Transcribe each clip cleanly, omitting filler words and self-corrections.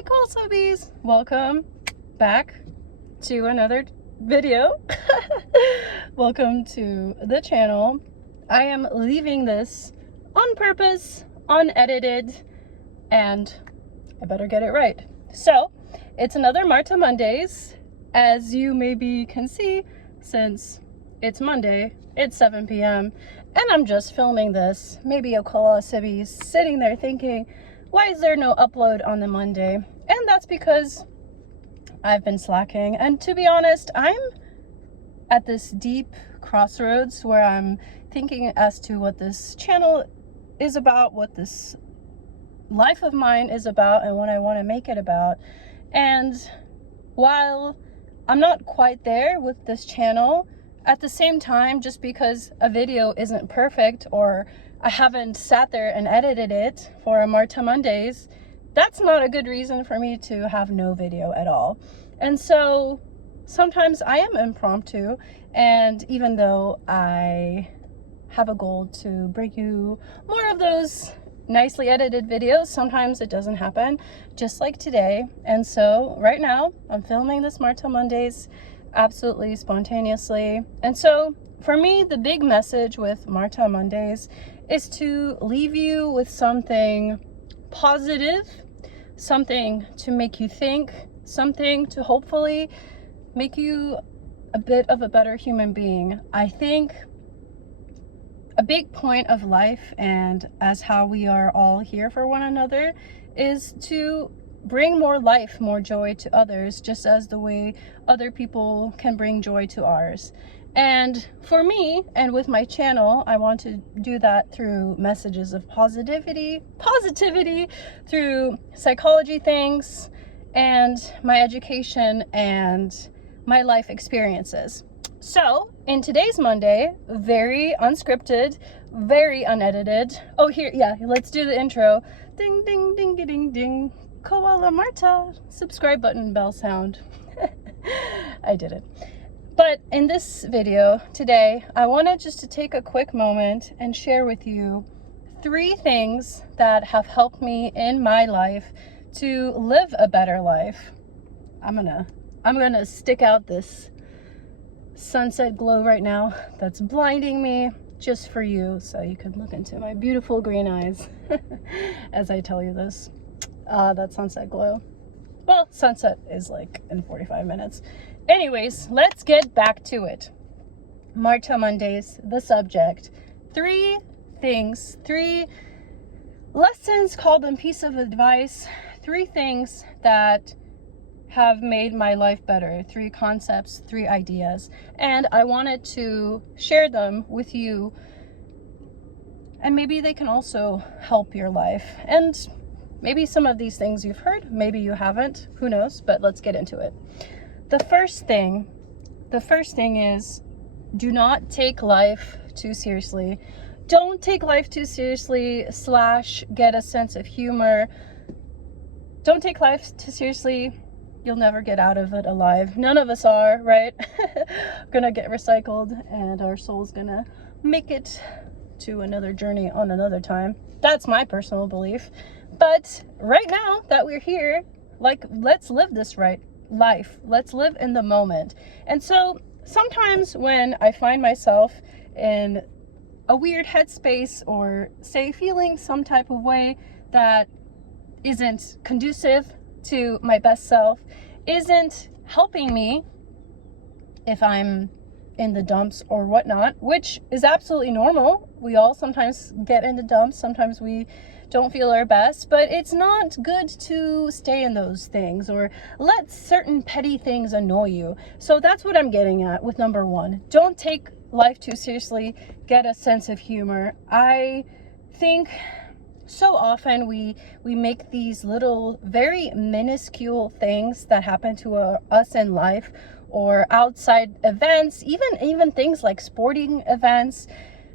Hey cool subbies, welcome back to another video. Welcome to the channel. I am leaving this on purpose, unedited, and I better get it right. So it's another Marta Mondays. As you maybe can see, since it's Monday, it's 7 p.m. and I'm just filming this. Maybe a couple of subbies sitting there thinking, why is there no upload on the Monday? And that's because I've been slacking. And to be honest, I'm at this deep crossroads where I'm thinking as to what this channel is about, what this life of mine is about, and what I want to make it about. And while I'm not quite there with this channel, at the same time, just because a video isn't perfect or I haven't sat there and edited it for a Marta Mondays, that's not a good reason for me to have no video at all. And so sometimes I am impromptu, and even though I have a goal to bring you more of those nicely edited videos, sometimes it doesn't happen, just like today. And so right now I'm filming this Marta Mondays absolutely spontaneously. And so for me, the big message with Marta Mondays is to leave you with something positive, something to make you think, something to hopefully make you a bit of a better human being. I think a big point of life, and as how we are all here for one another, is to bring more life, more joy to others, just as the way other people can bring joy to ours. And for me, and with my channel, I want to do that through messages of positivity, through psychology things, and my education and my life experiences. So in today's Monday, very unscripted, very unedited. Oh, here, yeah, let's do the intro. Ding, ding, ding, ding, ding. Koala Marta, subscribe button, bell sound. I did it. But in this video today, I wanted just to take a quick moment and share with you 3 things that have helped me in my life to live a better life. I'm gonna stick out this sunset glow right now that's blinding me just for you, so you can look into my beautiful green eyes as I tell you this. That sunset glow. Well, sunset is like in 45 minutes. Anyways, let's get back to it. Marta Mondays, the subject. 3 things, 3 lessons, call them piece of advice, 3 things that have made my life better, 3 concepts, 3 ideas. And I wanted to share them with you, and maybe they can also help your life. And maybe some of these things you've heard, maybe you haven't, who knows, but let's get into it. The first thing is, do not take life too seriously. Don't take life too seriously / get a sense of humor. Don't take life too seriously. You'll never get out of it alive. None of us are, right? Gonna get recycled, and our soul's gonna make it to another journey on another time. That's my personal belief. But right now that we're here, like, let's live this right life. Let's live in the moment. And so sometimes when I find myself in a weird headspace, or say feeling some type of way that isn't conducive to my best self, isn't helping me, if I'm in the dumps or whatnot, which is absolutely normal. We all sometimes get into dumps. Sometimes we don't feel our best, but it's not good to stay in those things or let certain petty things annoy you. So that's what I'm getting at with number 1. Don't take life too seriously. Get a sense of humor. I think so often we make these little, very minuscule things that happen to us in life, or outside events, even things like sporting events,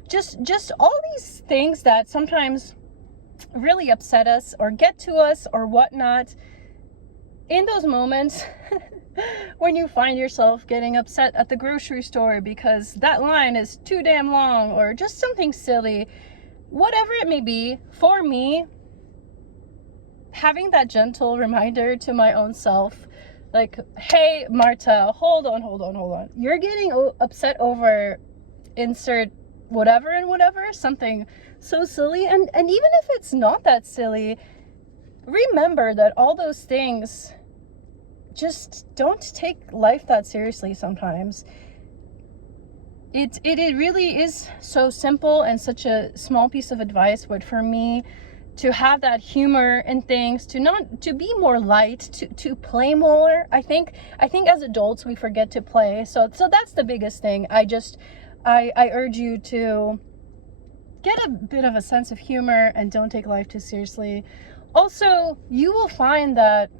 just all these things that sometimes really upset us or get to us or whatnot. In those moments when you find yourself getting upset at the grocery store because that line is too damn long, or just something silly, whatever it may be, for me, having that gentle reminder to my own self, like, hey, Marta, hold on. You're getting upset over insert whatever and whatever, something so silly. And even if it's not that silly, remember that all those things, just don't take life that seriously sometimes. It really is so simple and such a small piece of advice, but for me, to have that humor in things, to be more light, to play more. I think as adults we forget to play. So that's the biggest thing. I urge you to get a bit of a sense of humor and don't take life too seriously. Also, you will find that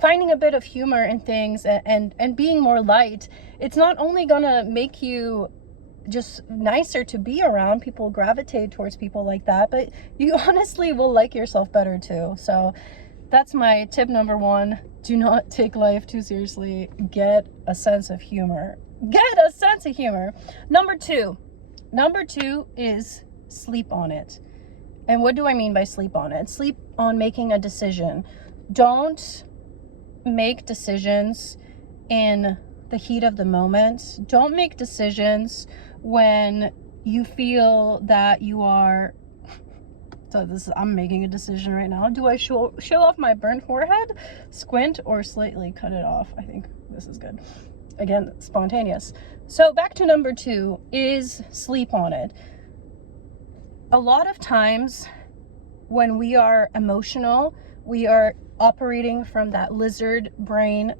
finding a bit of humor in things and being more light, it's not only gonna make you just nicer to be around, people gravitate towards people like that, but you honestly will like yourself better too. So that's my tip number one. Do not take life too seriously. Get a sense of humor. Number two is sleep on it. And what do I mean by sleep on it? Sleep on making a decision. Don't make decisions in the heat of the moment. Don't make decisions when you feel that you are, I'm making a decision right now. Do I show off my burnt forehead, squint, or slightly cut it off? I think this is good. Again, spontaneous. So back to number two is sleep on it. A lot of times when we are emotional, we are operating from that lizard brain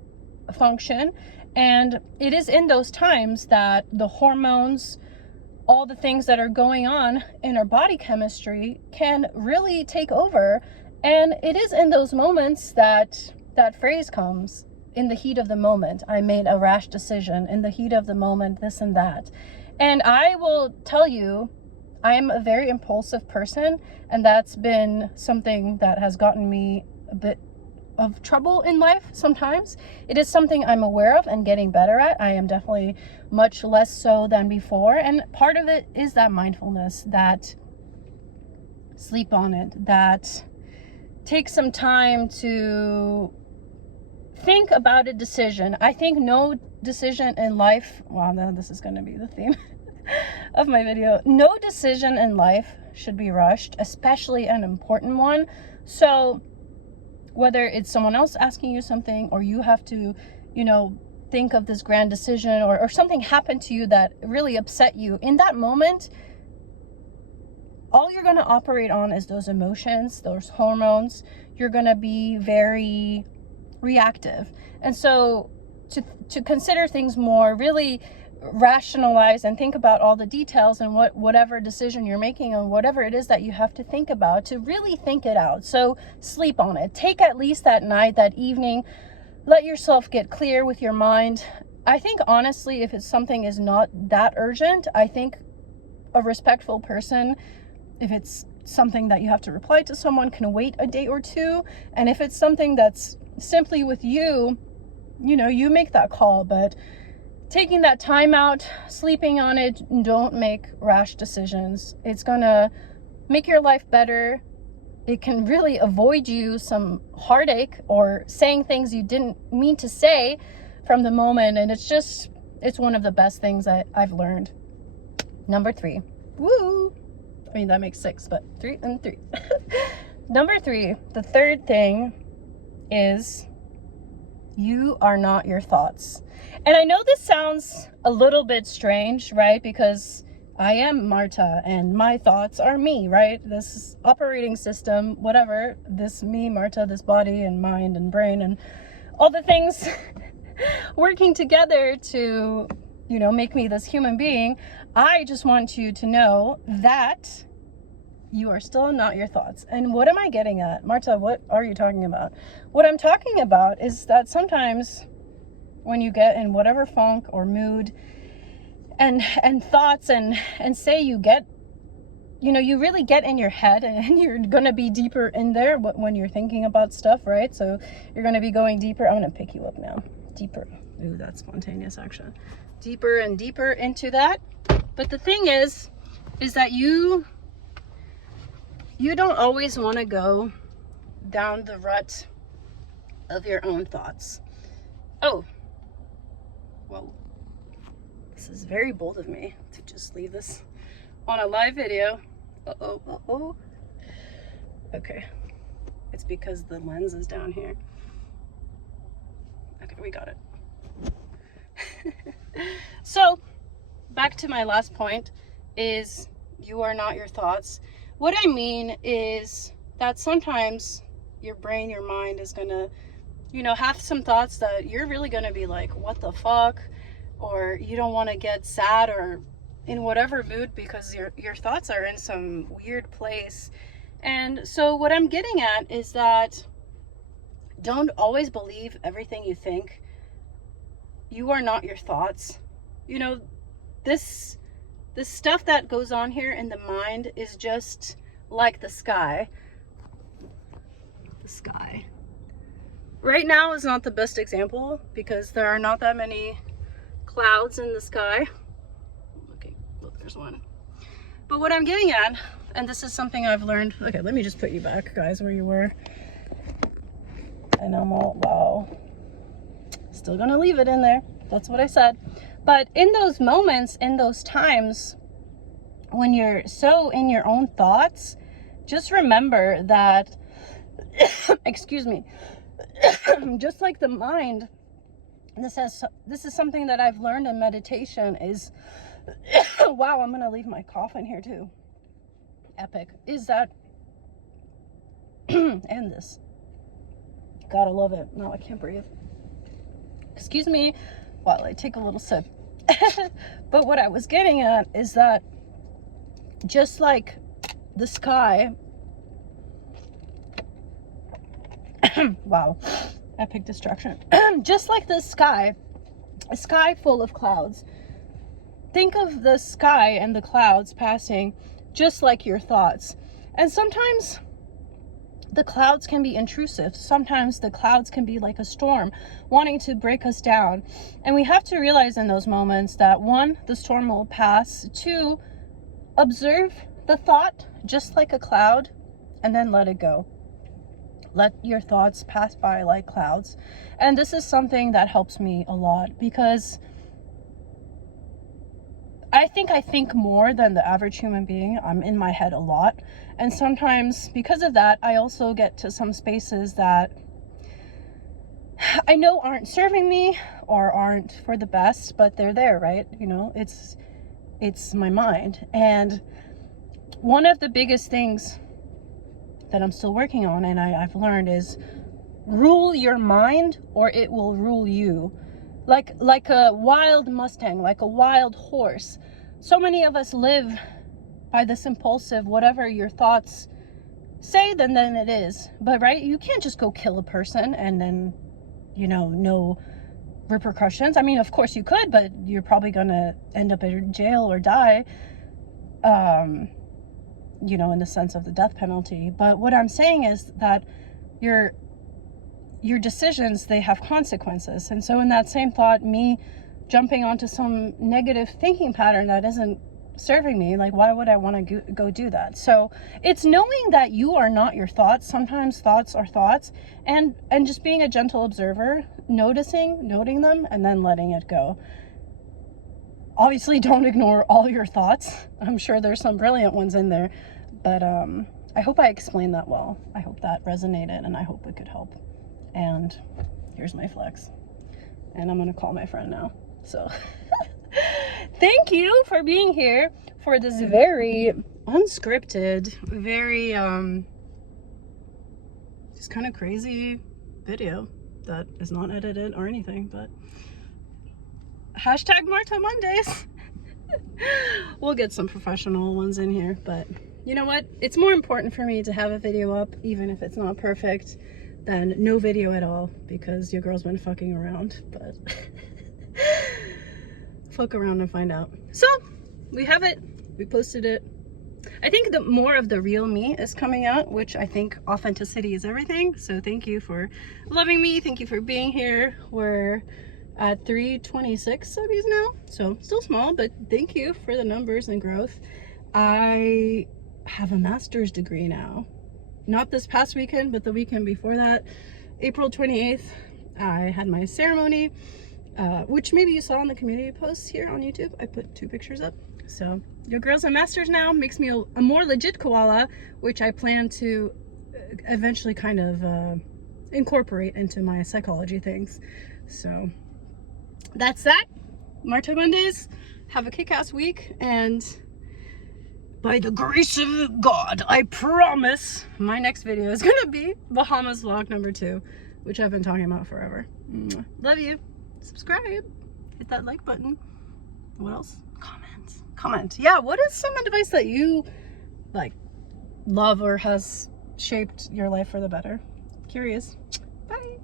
function, and it is in those times that the hormones, all the things that are going on in our body chemistry can really take over. And it is in those moments that that phrase comes, in the heat of the moment, I made a rash decision, in the heat of the moment, this and that. And I will tell you, I am a very impulsive person, and that's been something that has gotten me a bit of trouble in life sometimes. It is something I'm aware of and getting better at. I am definitely much less so than before, and part of it is that mindfulness, that sleep on it, that take some time to think about a decision. I think no decision in life, wow, now this is going to be the theme of my video. No decision in life should be rushed, especially an important one. So whether it's someone else asking you something, or you have to, think of this grand decision, or something happened to you that really upset you, in that moment, all you're going to operate on is those emotions, those hormones. You're going to be very reactive. And so to consider things more, really rationalize and think about all the details and whatever decision you're making, and whatever it is that you have to think about, to really think it out. So sleep on it. Take at least that night, that evening, let yourself get clear with your mind. I think honestly, if it's something is not that urgent, I think a respectful person, if it's something that you have to reply to someone, can wait a day or two. And if it's something that's simply with you, you make that call. But taking that time out, sleeping on it, don't make rash decisions. It's gonna make your life better. It can really avoid you some heartache or saying things you didn't mean to say from the moment. And it's one of the best things I've learned. Number three. Woo! I mean, that makes six, but 3 and 3. Number three, the third thing is, you are not your thoughts. And I know this sounds a little bit strange, right? Because I am Marta and my thoughts are me, right? This operating system, whatever, this me, Marta, this body and mind and brain and all the things working together to, make me this human being. I just want you to know that you are still not your thoughts. And what am I getting at? Marta, what are you talking about? What I'm talking about is that sometimes when you get in whatever funk or mood and thoughts and say you get, you really get in your head, and you're going to be deeper in there when you're thinking about stuff, right? So you're going to be going deeper. I'm going to pick you up now. Deeper. Ooh, that's spontaneous action. Deeper and deeper into that. But the thing is that you don't always want to go down the rut of your own thoughts. Oh, whoa. This is very bold of me to just leave this on a live video. Uh-oh, uh-oh. Okay. It's because the lens is down here. Okay, we got it. So, back to my last point is you are not your thoughts. What I mean is that sometimes your brain, your mind is gonna, you know, have some thoughts that you're really gonna be like, what the fuck? Or you don't want to get sad or in whatever mood because your thoughts are in some weird place. And so what I'm getting at is that don't always believe everything you think. You are not your thoughts. You know, this stuff that goes on here in the mind is just like the sky. The sky. Right now is not the best example because there are not that many clouds in the sky. Okay, look, there's one. But what I'm getting at, and this is something I've learned. Okay, let me just put you back, guys, where you were. And I'm all, wow. Still gonna leave it in there. That's what I said. But in those moments, in those times, when you're so in your own thoughts, just remember that, excuse me, just like the mind, this is something that I've learned in meditation is, wow, I'm gonna leave my cough in here too. Epic. Is that, and this. Gotta love it. No, I can't breathe. Excuse me while I take a little sip. But what I was getting at is that just like the sky, wow, epic destruction. Just like the sky, a sky full of clouds. Think of the sky and the clouds passing just like your thoughts. And sometimes the clouds can be intrusive. Sometimes the clouds can be like a storm wanting to break us down. And we have to realize in those moments that one, the storm will pass. Two, observe the thought just like a cloud and then let it go. Let your thoughts pass by like clouds. And this is something that helps me a lot because I think more than the average human being. I'm in my head a lot. And sometimes because of that, I also get to some spaces that I know aren't serving me or aren't for the best, but they're there, right? You know, it's my mind. And one of the biggest things that I'm still working on and I've learned is rule your mind or it will rule you. Like a wild Mustang, like a wild horse. So many of us live by this impulsive, whatever your thoughts say, then it is. But right, you can't just go kill a person and then, you know, no repercussions. I mean, of course you could, but you're probably gonna end up in jail or die. You know, in the sense of the death penalty. But what I'm saying is that your decisions, they have consequences. And so in that same thought, me jumping onto some negative thinking pattern that isn't serving me, like why would I want to go do that? So it's knowing that you are not your thoughts. Sometimes thoughts are thoughts, and just being a gentle observer, noting them, and then letting it go. Obviously, don't ignore all your thoughts. I'm sure there's some brilliant ones in there, but I hope I explained that well. I hope that resonated, and I hope it could help. And here's my flex. And I'm gonna call my friend now. So thank you for being here for this very unscripted, very just kind of crazy video that is not edited or anything, but hashtag Marta Mondays. We'll get some professional ones in here, but you know what? It's more important for me to have a video up, even if it's not perfect, than no video at all, because your girl's been fucking around. But fuck around and find out. So we have it, we posted it. I think the more of the real me is coming out, which I think authenticity is everything. So thank you for loving me, thank you for being here. We're at 326 subbies now, so still small, but thank you for the numbers and growth. I have a master's degree now. not this past weekend, but the weekend before that, April 28th, I had my ceremony, which maybe you saw in the community posts here on YouTube. I put 2 pictures up. So your girl's a master's now, makes me a more legit koala, which I plan to eventually kind of incorporate into my psychology things. So that's that. Marta Mondays. Have a kick-ass week, and by the grace of God, I promise my next video is gonna be Bahamas vlog number 2, which I've been talking about forever. Love you. Subscribe. Hit that like button. What else? Comment. Yeah, what is some advice that you like love or has shaped your life for the better? Curious. Bye.